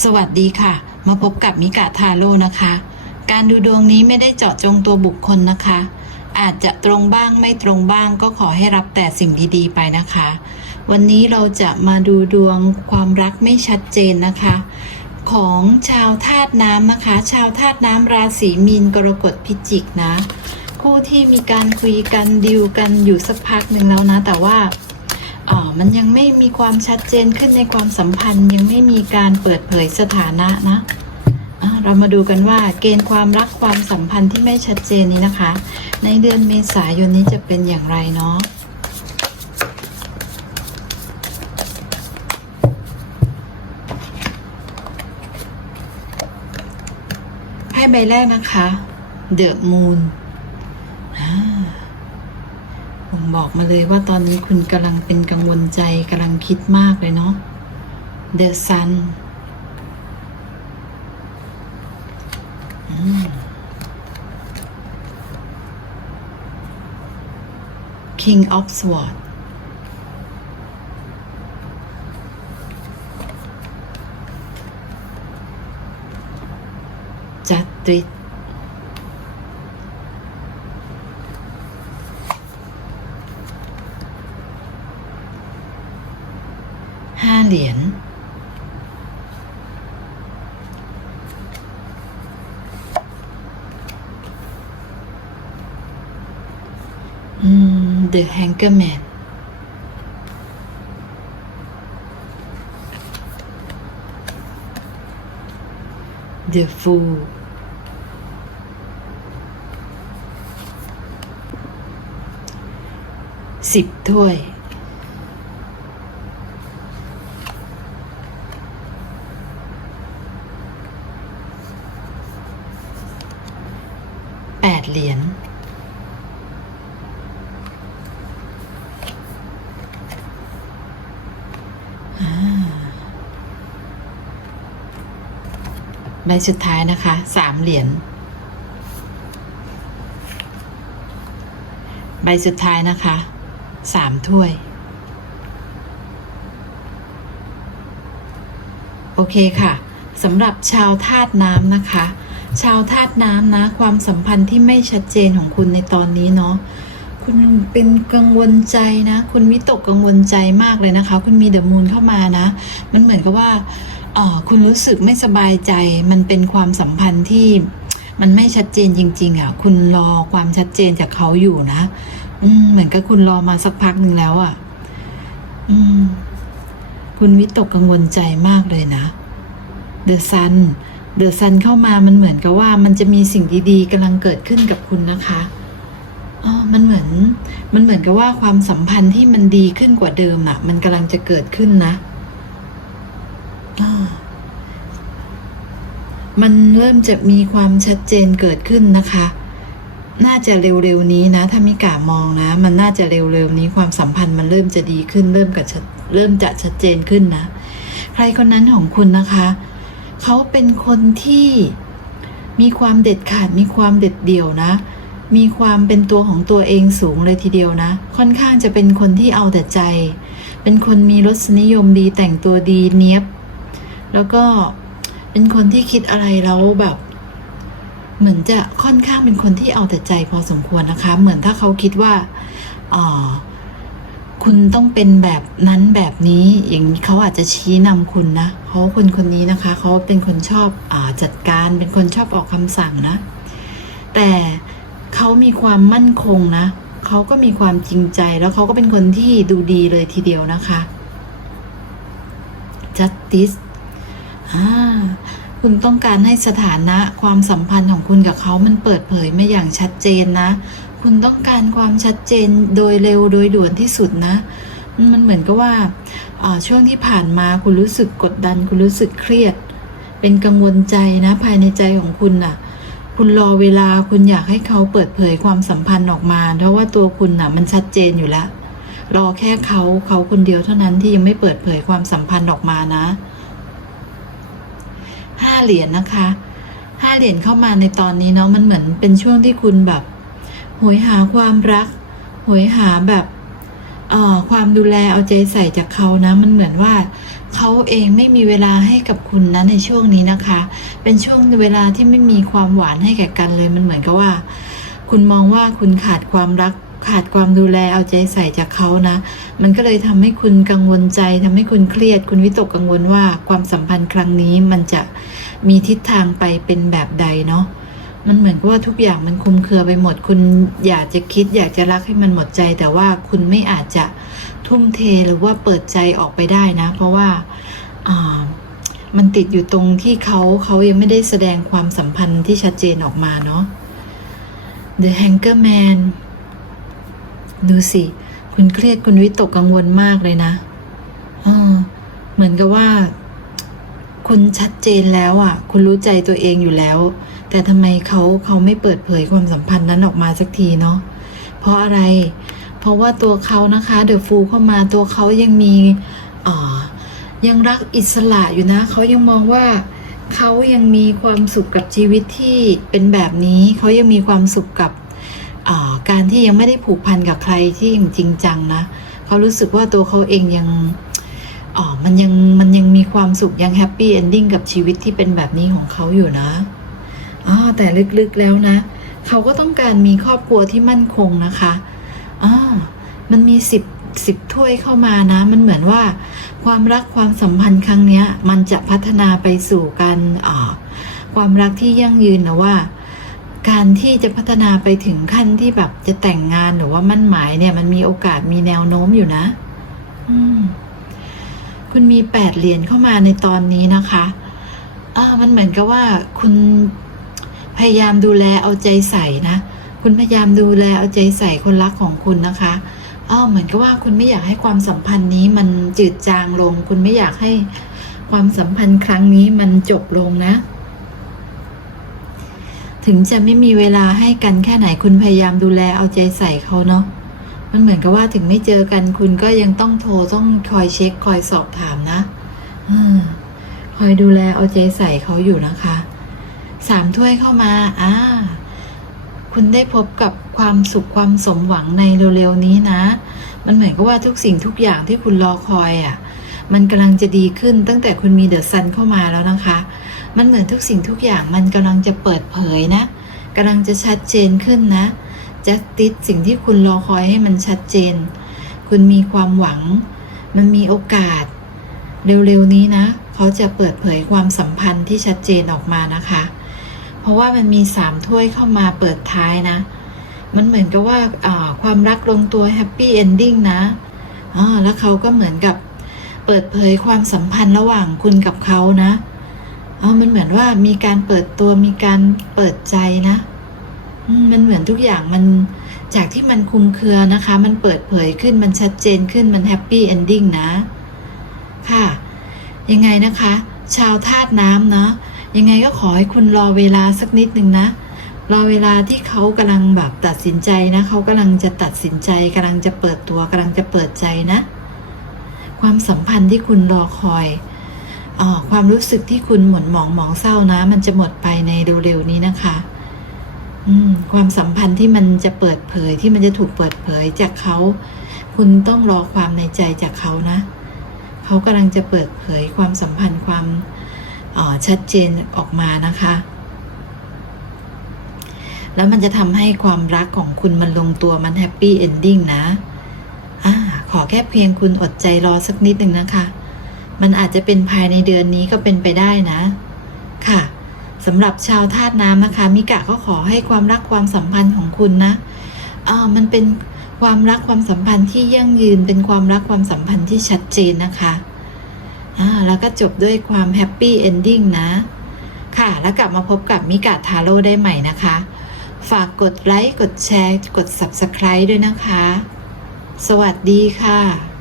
สวัสดีค่ะ มาพบกับมิกะทาโร่นะคะ การดูดวงนี้ไม่ได้เจาะจงตัวบุคคลนะคะ อาจจะตรงบ้างไม่ตรงบ้างก็ขอให้รับแต่สิ่งดีๆ ไปนะคะ วันนี้เราจะมาดูดวงความรักไม่ชัดเจนนะคะ ของชาวธาตุน้ำนะคะ ชาวธาตุน้ำราศีมีนกรกฎพิจิกนะ คู่ที่มีการคุยกันดิวกันอยู่สักพักหนึ่งแล้วนะ แต่ว่าอ่า มันยังไม่มีความชัดเจนขึ้นในความสัมพันธ์ ยังไม่มีการเปิดเผยสถานะนะเรามาดูกันว่าเกณฑ์ความรักความสัมพันธ์ที่ไม่ชัดเจนนี้นะคะ ในเดือนเมษายนนี้จะเป็นอย่างไรเนาะไพ่ใบแรกนะคะ The Moon ผมบอกมาเลยว่าตอนนี้คุณกำลังเป็นกังวลใจกำลังคิดมากเลยเนาะ The Sun อืม King of Swords จัดตริด ญอืม The Hanger Man เดอะฟูสิบถ้วย แปดเหรียญใบสุดท้ายนะคะสามเหรียญใบสุดท้ายนะคะสามถ้วย โอเคค่ะสำหรับชาวธาตุน้ำนะคะ ชาวธาตุน้ำนะ ความสัมพันธ์ที่ไม่ชัดเจนของคุณในตอนนี้เนาะคุณเป็นกังวลใจนะ คุณวิตกกังวลใจมากเลยนะคะ คุณมีเดอะมูนเข้ามานะ มันเหมือนกับว่าออคุณรู้สึกไม่สบายใจ มันเป็นความสัมพันธ์ที่มันไม่ชัดเจนจริง ๆอะคุณรอความชัดเจนจากเขาอยู่นะอืมเหมือนกับคุณรอมาสักพักหนึ่งแล้วอะ อืม คุณวิตกกังวลใจมากเลยนะเดอะซัน เดอะซันเข้ามามันเหมือนกับว่ามันจะมีสิ่งดีๆกำลังเกิดขึ้นกับคุณนะคะอ๋อมันเหมือน มันเหมือนกับว่าความสัมพันธ์ที่มันดีขึ้นกว่าเดิมอะมันกำลังจะเกิดขึ้นนะอ่ามันเริ่มจะมีความชัดเจนเกิดขึ้นนะคะ น่าจะเร็วๆนี้นะ ถ้ามิกามองนะ มันน่าจะเร็วๆนี้ความสัมพันธ์มันเริ่มจะดีขึ้น เริ่มกับเริ่มจะชัดเจนขึ้นนะ ใครคนนั้นของคุณนะคะ เขาเป็นคนที่มีความเด็ดขาดมีความเด็ดเดี่ยวนะ มีความเป็นตัวของตัวเองสูงเลยทีเดียวนะ ค่อนข้างจะเป็นคนที่เอาแต่ใจ เป็นคนมีรสนิยมดีแต่งตัวดีเนี้ยบ แล้วก็เป็นคนที่คิดอะไรแล้วแบบเหมือนจะค่อนข้างเป็นคนที่เอาแต่ใจพอสมควรนะคะ เหมือนถ้าเขาคิดว่าอ่า คุณต้องเป็นแบบนั้นแบบนี้อย่างนี้เขาอาจจะชี้นำคุณนะเขาคนคนนี้นะคะเขาเป็นคนชอบอจัดการเป็นคนชอบออกคำสั่งนะ แต่เขามีความมั่นคงนะเขาก็มีความจริงใจแล้วเขาก็เป็นคนที่ดูดีเลยทีเดียวนะคะ justice คุณต้องการให้สถานะความสัมพันธ์ของคุณกับเขามันเปิดเผยมาอย่างชัดเจนนะ คุณต้องการความชัดเจนโดยเร็วโดยด่วนที่สุดนะ มันเหมือนกับว่าช่วงที่ผ่านมาคุณรู้สึกกดดัน คุณรู้สึกเครียด เป็นกังวลใจนะภายในใจของคุณน่ะ คุณรอเวลาคุณอยากให้เขาเปิดเผยความสัมพันธ์ออกมา เพราะว่าตัวคุณน่ะมันชัดเจนอยู่แล้ว รอแค่เขาเขาคนเดียวเท่านั้นที่ยังไม่เปิดเผยความสัมพันธ์ออกมานะห้าเหรียญนะคะห้าเหรียญเข้ามาในตอนนี้เนาะมันเหมือนเป็นช่วงที่คุณแบบ หยหาความรักหยหาแบบเอ่อความดูแลเอาใจใส่จากเขานะ มันเหมือนว่าเขาเองไม่มีเวลาให้กับคุณนะในช่วงนี้นะคะ เป็นช่วงเวลาที่ไม่มีความหวานให้แก่กันเลย มันเหมือนกับว่า คุณมองว่าคุณขาดความรักขาดความดูแลเอาใจใส่จากเขานะ มันก็เลยทำให้คุณกังวลใจทำให้คุณเครียด คุณวิตกกังวลว่าความสัมพันธ์ครั้งนี้มันจะมีทิศทางไปเป็นแบบใดเนาะ มันเหมือนกับว่าทุกอย่างมันคุมเครือไปหมด คุณอยากจะคิด อยากจะรักให้มันหมดใจ แต่ว่าคุณไม่อาจจะทุ่มเทหรือว่าเปิดใจออกไปได้นะ เพราะว่าอ่ามันติดอยู่ตรงที่เขาเขายังไม่ได้แสดงความสัมพันธ์ที่ชัดเจนออกมาเนาะ The Hanger Man ดูสิ คุณเครียดคุณวิตกกังวลมากเลยนะเหมือนกับว่า คุณชัดเจนแล้วอะ คุณรู้ใจตัวเองอยู่แล้ว แต่ทำไมเขาเขาไม่เปิดเผยความสัมพันธ์นั้นออกมาสักทีเนาะเพราะอะไร เพราะว่าตัวเขานะคะเดอะฟูเข้ามาตัวเขายังมีอ่ายังรักอิสระอยู่นะเขายังมองว่าเขายังมีความสุขกับชีวิตที่เป็นแบบนี้เขายังมีความสุขกับอ่าการที่ยังไม่ได้ผูกพันกับใครที่จริงจังนะเขารู้สึกว่าตัวเขาเองยัง อ๋อ มันยังมันยังมีความสุขยังแฮปปี้เอนดิ้งกับชีวิตที่เป็นแบบนี้ของเขาอยู่นะอ๋อแต่ลึกๆแล้วนะ เขาก็ต้องการมีครอบครัวที่มั่นคงนะคะอ่ามันมีสิบสิบถ้วยเข้ามานะ มันเหมือนว่า ความรักความสัมพันธ์ครั้งเนี้ย มันจะพัฒนาไปสู่การอ่าความรักที่ยั่งยืนนะว่า การที่จะพัฒนาไปถึงขั้นที่แบบจะแต่งงานหรือว่ามั่นหมายเนี่ย มันมีโอกาสมีแนวโน้มอยู่นะ อืม คุณมีแปดเหรียญเข้ามาในตอนนี้นะคะอ่ามันเหมือนกับว่าคุณพยายามดูแลเอาใจใส่นะ คุณพยายามดูแลเอาใจใส่คนรักของคุณนะคะอ้าวเหมือนกับว่าคุณไม่อยากให้ความสัมพันธ์นี้มันจืดจางลง คุณไม่อยากให้ความสัมพันธ์ครั้งนี้มันจบลงนะ ถึงจะไม่มีเวลาให้กันแค่ไหนคุณพยายามดูแลเอาใจใส่เขาเนาะ มันเหมือนกับว่าถึงไม่เจอกันคุณก็ยังต้องโทรต้องคอยเช็คคอยสอบถามนะอคอยดูแลเอาใจใส่เขาอยู่นะคะสามถ้วยเข้ามาอ่าคุณได้พบกับความสุขความสมหวังในเร็วๆนี้นะ มันเหมือนกับว่าทุกสิ่งทุกอย่างที่คุณรอคอยอะ่ะ มันกำลังจะดีขึ้นตั้งแต่คุณมีเดอะซันเข้ามาแล้วนะคะ มันเหมือนทุกสิ่งทุกอย่างมันกำลังจะเปิดเผยนะกำลังจะชัดเจนขึ้นนะ จัสติสสิ่งที่คุณรอคอยให้มันชัดเจน คุณมีความหวัง มันมีโอกาส เร็วๆนี้นะ เขาจะเปิดเผยความสัมพันธ์ที่ชัดเจนออกมานะคะ เพราะว่ามันมีสามถ้วยเข้ามาเปิดท้ายนะ มันเหมือนกับว่าความรักลงตัวแฮปปี้เอนดิ้งนะอ่าแล้วเขาก็เหมือนกับเปิดเผยความสัมพันธ์ระหว่างคุณกับเขานะอ๋อมันเหมือนว่ามีการเปิดตัวมีการเปิดใจนะ มันเหมือนทุกอย่างมันจากที่มันคุมเครือนะคะ มันเปิดเผยขึ้นมันชัดเจนขึ้นมันแฮปปี้เอนดิ้งนะ ค่ะ ยังไงนะคะ ชาวธาตุน้ำเนาะยังไงก็ขอให้คุณรอเวลาสักนิดหนึ่งนะ รอเวลาที่เขากำลังแบบตัดสินใจนะเขากำลังจะตัดสินใจกำลังจะเปิดตัวกำลังจะเปิดใจนะ ความสัมพันธ์ที่คุณรอคอยอความรู้สึกที่คุณหม่นหมองหมองเศร้านะ มันจะหมดไปในเร็วๆนี้นะคะ ความสัมพันธ์ที่มันจะเปิดเผยที่มันจะถูกเปิดเผยจากเขา คุณต้องรอความในใจจากเขานะ เขากำลังจะเปิดเผยความสัมพันธ์ความออชัดเจนออกมานะคะ แล้วมันจะทำให้ความรักของคุณมันลงตัวมันแฮปปี้เอนดิ้งนะอ่าขอแค่เพียงคุณอดใจรอสักนิดหนึ่งนะคะ มันอาจจะเป็นภายในเดือนนี้ก็เป็นไปได้นะ ค่ะ สำหรับชาวธาตุน้ำนะคะ มิกะก็ขอให้ความรักความสัมพันธ์ของคุณนะอ่ามันเป็นความรักความสัมพันธ์ที่ยั่งยืนเป็นความรักความสัมพันธ์ที่ชัดเจนนะคะอ่าแล้วก็จบด้วยความแฮปปี้เอนดิ้งนะ ค่ะ แล้วกลับมาพบกับมิกะทาโร่ได้ใหม่นะคะ ฝากกดไลค์ กดแชร์ กด Subscribe ด้วยนะคะ สวัสดีค่ะ